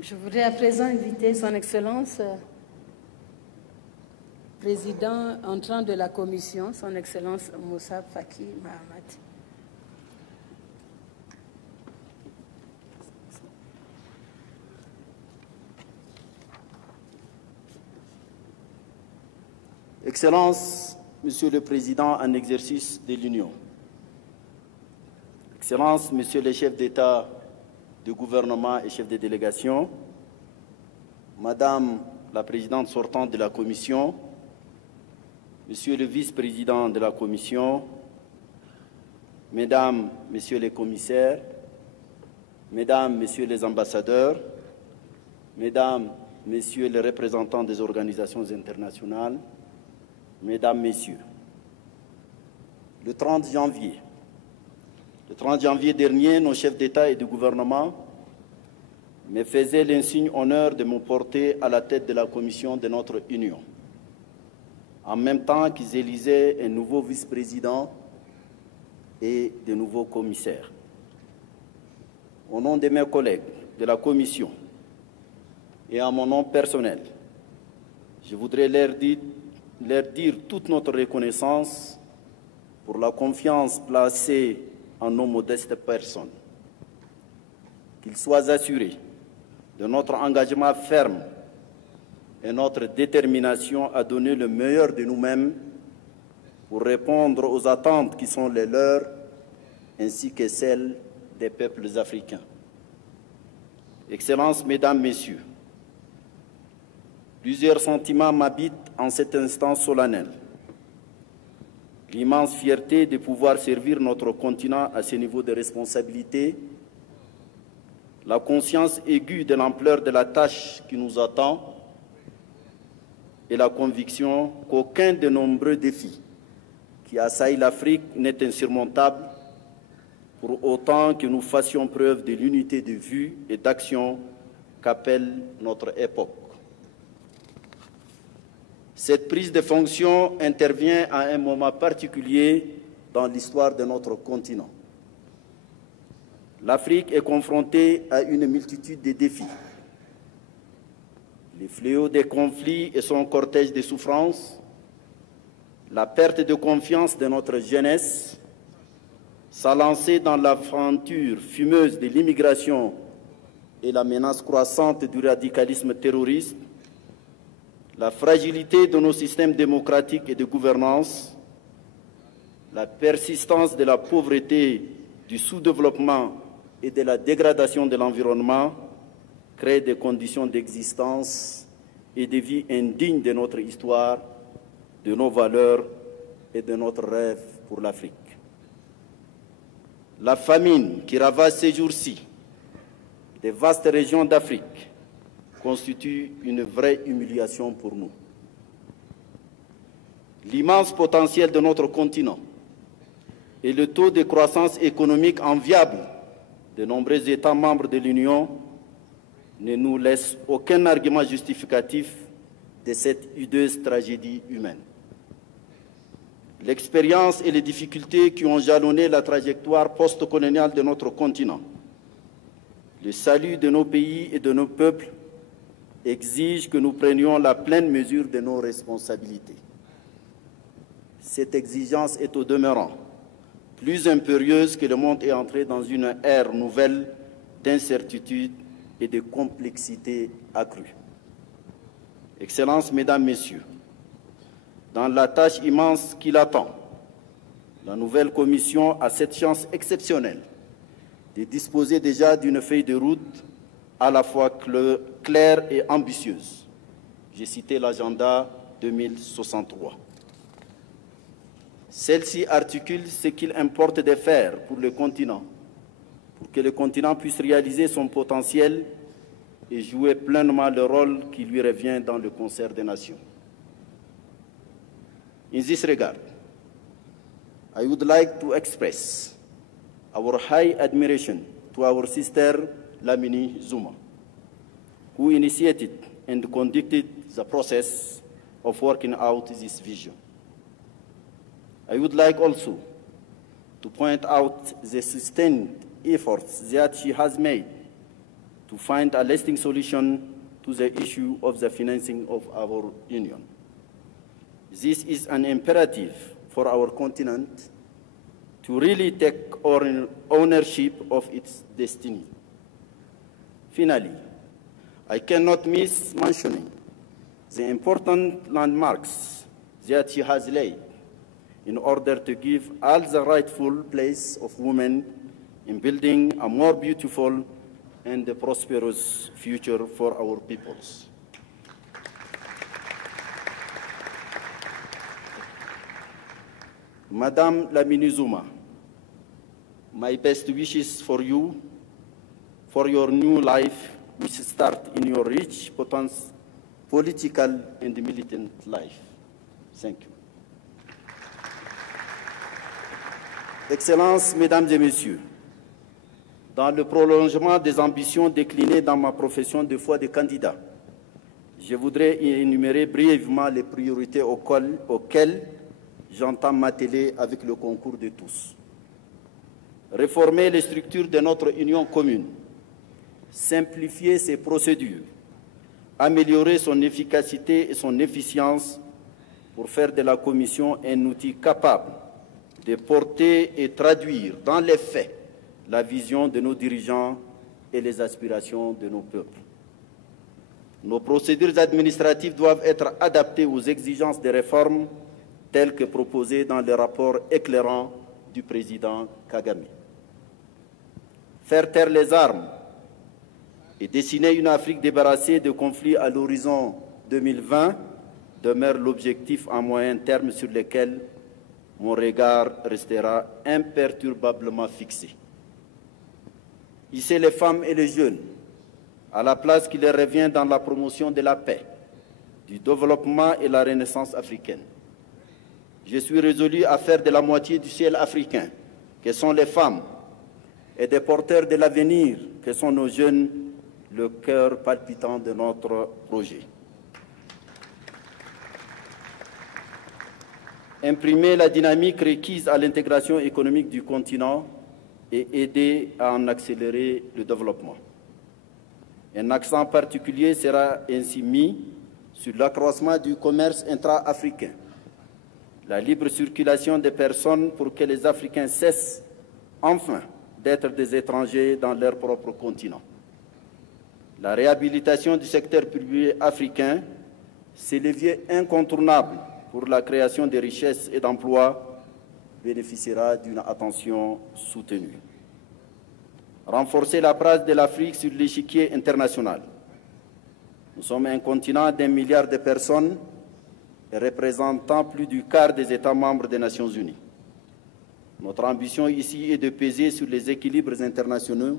Je voudrais à présent inviter Son Excellence, Président entrant de la Commission, Son Excellence Moussa Faki Mahamat. Excellence, Monsieur le Président en exercice de l'Union, Excellence, Monsieur le chef d'État, de gouvernement et chef de délégation, Madame la Présidente sortante de la Commission, Monsieur le Vice-président de la Commission, Mesdames, Messieurs les commissaires, Mesdames, Messieurs les ambassadeurs, Mesdames, Messieurs les représentants des organisations internationales, Mesdames, Messieurs, le 30 janvier dernier, nos chefs d'État et de gouvernement me faisaient l'insigne honneur de me porter à la tête de la commission de notre Union, en même temps qu'ils élisaient un nouveau vice-président et de nouveaux commissaires. Au nom de mes collègues de la commission et à mon nom personnel, je voudrais leur dire toute notre reconnaissance pour la confiance placée en nos modestes personnes. Qu'ils soient assurés de notre engagement ferme et notre détermination à donner le meilleur de nous-mêmes pour répondre aux attentes qui sont les leurs ainsi que celles des peuples africains. Excellences, Mesdames, Messieurs, plusieurs sentiments m'habitent en cet instant solennel. L'immense fierté de pouvoir servir notre continent à ce niveau de responsabilité, la conscience aiguë de l'ampleur de la tâche qui nous attend et la conviction qu'aucun des nombreux défis qui assaillent l'Afrique n'est insurmontable pour autant que nous fassions preuve de l'unité de vue et d'action qu'appelle notre époque. Cette prise de fonction intervient à un moment particulier dans l'histoire de notre continent. L'Afrique est confrontée à une multitude de défis. Les fléaux des conflits et son cortège de souffrances, la perte de confiance de notre jeunesse, sa lancée dans l'aventure fumeuse de l'immigration et la menace croissante du radicalisme terroriste, la fragilité de nos systèmes démocratiques et de gouvernance, la persistance de la pauvreté, du sous-développement et de la dégradation de l'environnement créent des conditions d'existence et de vie indignes de notre histoire, de nos valeurs et de notre rêve pour l'Afrique. La famine qui ravage ces jours-ci des vastes régions d'Afrique constitue une vraie humiliation pour nous. L'immense potentiel de notre continent et le taux de croissance économique enviable de nombreux États membres de l'Union ne nous laissent aucun argument justificatif de cette hideuse tragédie humaine. L'expérience et les difficultés qui ont jalonné la trajectoire post-coloniale de notre continent, le salut de nos pays et de nos peuples exige que nous prenions la pleine mesure de nos responsabilités. Cette exigence est au demeurant plus impérieuse que le monde est entré dans une ère nouvelle d'incertitude et de complexité accrue. Excellences, Mesdames, Messieurs, dans la tâche immense qui l'attend, la nouvelle Commission a cette chance exceptionnelle de disposer déjà d'une feuille de route à la fois claire et ambitieuse. J'ai cité l'agenda 2063. Celle-ci articule ce qu'il importe de faire pour le continent, pour que le continent puisse réaliser son potentiel et jouer pleinement le rôle qui lui revient dans le concert des nations. In this regard, I would like to express our high admiration to our sister Lamini Zuma, who initiated and conducted the process of working out this vision. I would like also to point out the sustained efforts that she has made to find a lasting solution to the issue of the financing of our Union. This is an imperative for our continent to really take ownership of its destiny. Finally, I cannot miss mentioning the important landmarks that she has laid in order to give all the rightful place of women in building a more beautiful and a prosperous future for our peoples. Madame Lamine Zuma, my best wishes for you, for your new life, which starts in your rich, political and militant life. Thank you. Excellences, Mesdames et Messieurs, dans le prolongement des ambitions déclinées dans ma profession de foi de candidat, je voudrais énumérer brièvement les priorités auxquelles j'entends m'atteler avec le concours de tous. Réformer les structures de notre union commune, simplifier ses procédures, améliorer son efficacité et son efficience pour faire de la Commission un outil capable de porter et traduire dans les faits la vision de nos dirigeants et les aspirations de nos peuples. Nos procédures administratives doivent être adaptées aux exigences des réformes telles que proposées dans le rapport éclairant du président Kagame. Faire taire les armes et dessiner une Afrique débarrassée de conflits à l'horizon 2020 demeure l'objectif à moyen terme sur lequel mon regard restera imperturbablement fixé. Hisser les femmes et les jeunes à la place qui leur revient dans la promotion de la paix, du développement et la renaissance africaine. Je suis résolu à faire de la moitié du ciel africain, que sont les femmes, et des porteurs de l'avenir, que sont nos jeunes, le cœur palpitant de notre projet. Imprimer la dynamique requise à l'intégration économique du continent et aider à en accélérer le développement. Un accent particulier sera ainsi mis sur l'accroissement du commerce intra-africain, la libre circulation des personnes pour que les Africains cessent enfin d'être des étrangers dans leur propre continent. La réhabilitation du secteur public africain, c'est le levier incontournable pour la création de richesses et d'emplois, bénéficiera d'une attention soutenue. Renforcer la place de l'Afrique sur l'échiquier international. Nous sommes un continent d'1 milliard de personnes et représentant plus du quart des États membres des Nations Unies. Notre ambition ici est de peser sur les équilibres internationaux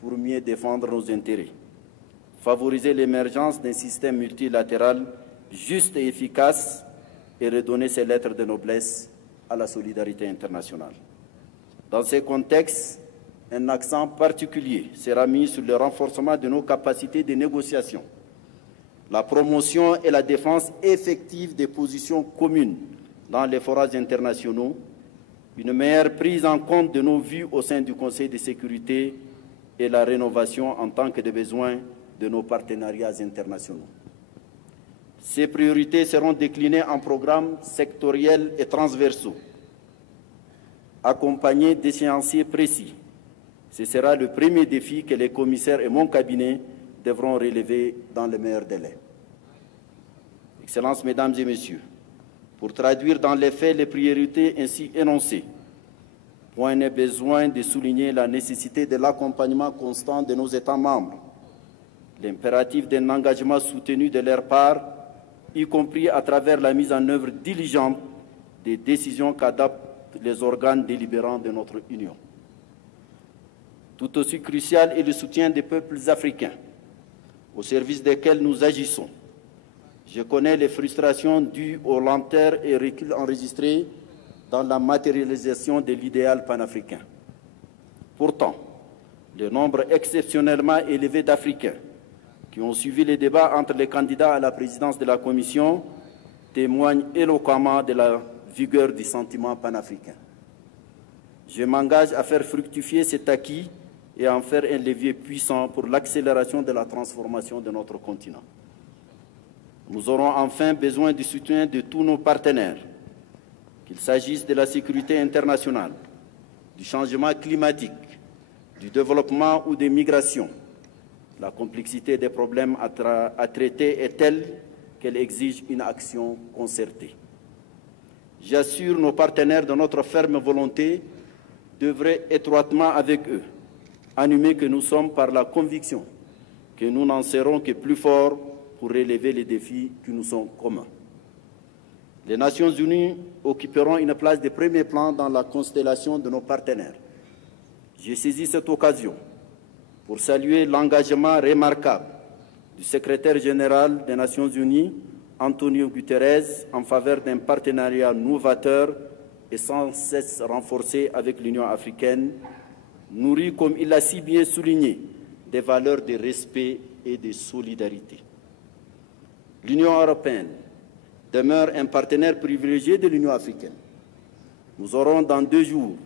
pour mieux défendre nos intérêts, favoriser l'émergence d'un système multilatéral juste et efficace et redonner ses lettres de noblesse à la solidarité internationale. Dans ce contexte, un accent particulier sera mis sur le renforcement de nos capacités de négociation, la promotion et la défense effective des positions communes dans les forats internationaux, une meilleure prise en compte de nos vues au sein du Conseil de sécurité et la rénovation en tant que des besoins de nos partenariats internationaux. Ces priorités seront déclinées en programmes sectoriels et transversaux, accompagnés d'échéanciers précis. Ce sera le premier défi que les commissaires et mon cabinet devront relever dans les meilleurs délais. Excellences, Mesdames et Messieurs, pour traduire dans les faits les priorités ainsi énoncées, point n'est besoin de souligner la nécessité de l'accompagnement constant de nos États membres, l'impératif d'un engagement soutenu de leur part, y compris à travers la mise en œuvre diligente des décisions qu'adoptent les organes délibérants de notre Union. Tout aussi crucial est le soutien des peuples africains, au service desquels nous agissons. Je connais les frustrations dues aux lenteurs et reculs enregistrés dans la matérialisation de l'idéal panafricain. Pourtant, le nombre exceptionnellement élevé d'Africains qui ont suivi les débats entre les candidats à la présidence de la Commission témoignent éloquemment de la vigueur du sentiment panafricain. Je m'engage à faire fructifier cet acquis et en faire un levier puissant pour l'accélération de la transformation de notre continent. Nous aurons enfin besoin du soutien de tous nos partenaires, qu'il s'agisse de la sécurité internationale, du changement climatique, du développement ou des migrations. La complexité des problèmes à traiter est telle qu'elle exige une action concertée. J'assure nos partenaires de notre ferme volonté d'œuvrer étroitement avec eux, animés que nous sommes par la conviction que nous n'en serons que plus forts pour relever les défis qui nous sont communs. Les Nations Unies occuperont une place de premier plan dans la constellation de nos partenaires. J'ai saisi cette occasion pour saluer l'engagement remarquable du secrétaire général des Nations Unies, Antonio Guterres, en faveur d'un partenariat novateur et sans cesse renforcé avec l'Union africaine, nourri, comme il l'a si bien souligné, des valeurs de respect et de solidarité. L'Union européenne demeure un partenaire privilégié de l'Union africaine. Nous aurons dans 2 jours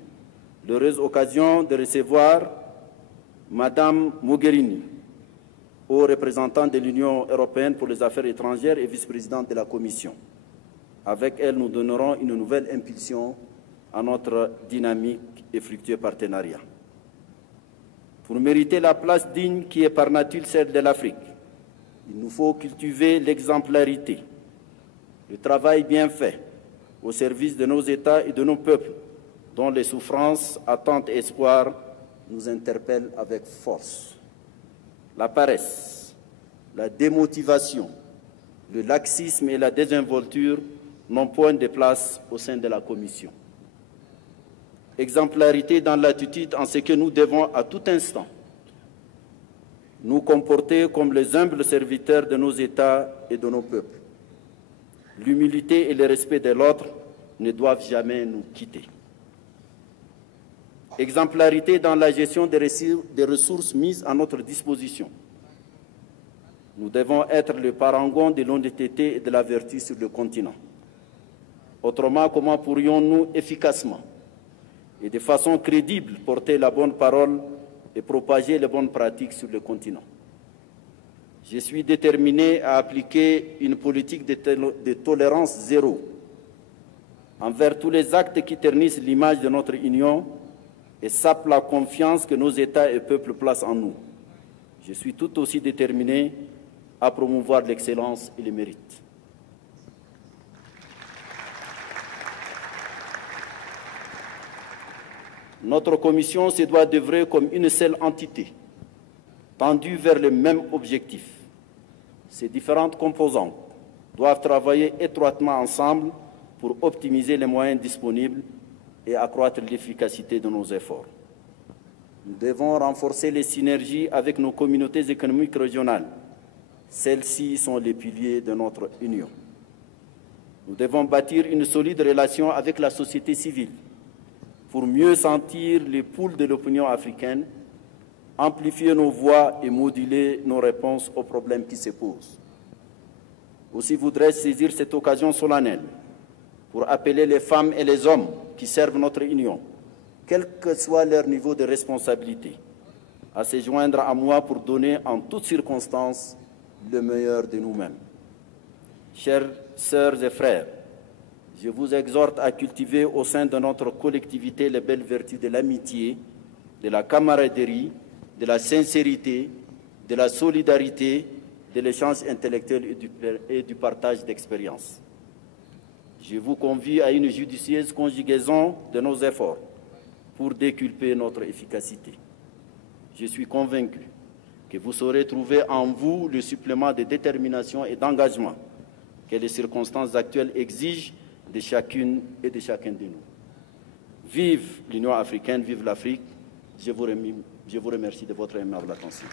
l'heureuse occasion de recevoir Madame Mogherini, haut représentant de l'Union européenne pour les affaires étrangères et vice-présidente de la Commission. Avec elle, nous donnerons une nouvelle impulsion à notre dynamique et fructueux partenariat. Pour mériter la place digne qui est par nature celle de l'Afrique, il nous faut cultiver l'exemplarité, le travail bien fait au service de nos États et de nos peuples, dont les souffrances, attentes et espoirs nous interpellent avec force. La paresse, la démotivation, le laxisme et la désinvolture n'ont point de place au sein de la Commission. Exemplarité dans l'attitude en ce que nous devons à tout instant nous comporter comme les humbles serviteurs de nos États et de nos peuples. L'humilité et le respect de l'autre ne doivent jamais nous quitter. Exemplarité dans la gestion des ressources mises à notre disposition. Nous devons être le parangon de l'honnêteté et de la vertu sur le continent. Autrement, comment pourrions-nous efficacement et de façon crédible porter la bonne parole et propager les bonnes pratiques sur le continent? Je suis déterminé à appliquer une politique de tolérance zéro envers tous les actes qui ternissent l'image de notre Union et sapent la confiance que nos États et peuples placent en nous. Je suis tout aussi déterminé à promouvoir l'excellence et le mérite. Notre commission se doit d'œuvrer comme une seule entité, tendue vers le même objectif. Ces différentes composantes doivent travailler étroitement ensemble pour optimiser les moyens disponibles et accroître l'efficacité de nos efforts. Nous devons renforcer les synergies avec nos communautés économiques régionales. Celles-ci sont les piliers de notre Union. Nous devons bâtir une solide relation avec la société civile pour mieux sentir les pouls de l'opinion africaine, amplifier nos voix et moduler nos réponses aux problèmes qui se posent. Aussi voudrais-je saisir cette occasion solennelle pour appeler les femmes et les hommes qui servent notre Union, quel que soit leur niveau de responsabilité, à se joindre à moi pour donner en toutes circonstances le meilleur de nous-mêmes. Chères sœurs et frères, je vous exhorte à cultiver au sein de notre collectivité les belles vertus de l'amitié, de la camaraderie, de la sincérité, de la solidarité, de l'échange intellectuel et du partage d'expériences. Je vous convie à une judicieuse conjugaison de nos efforts pour déculper notre efficacité. Je suis convaincu que vous saurez trouver en vous le supplément de détermination et d'engagement que les circonstances actuelles exigent de chacune et de chacun de nous. Vive l'Union africaine, vive l'Afrique. Je vous remercie de votre aimable attention.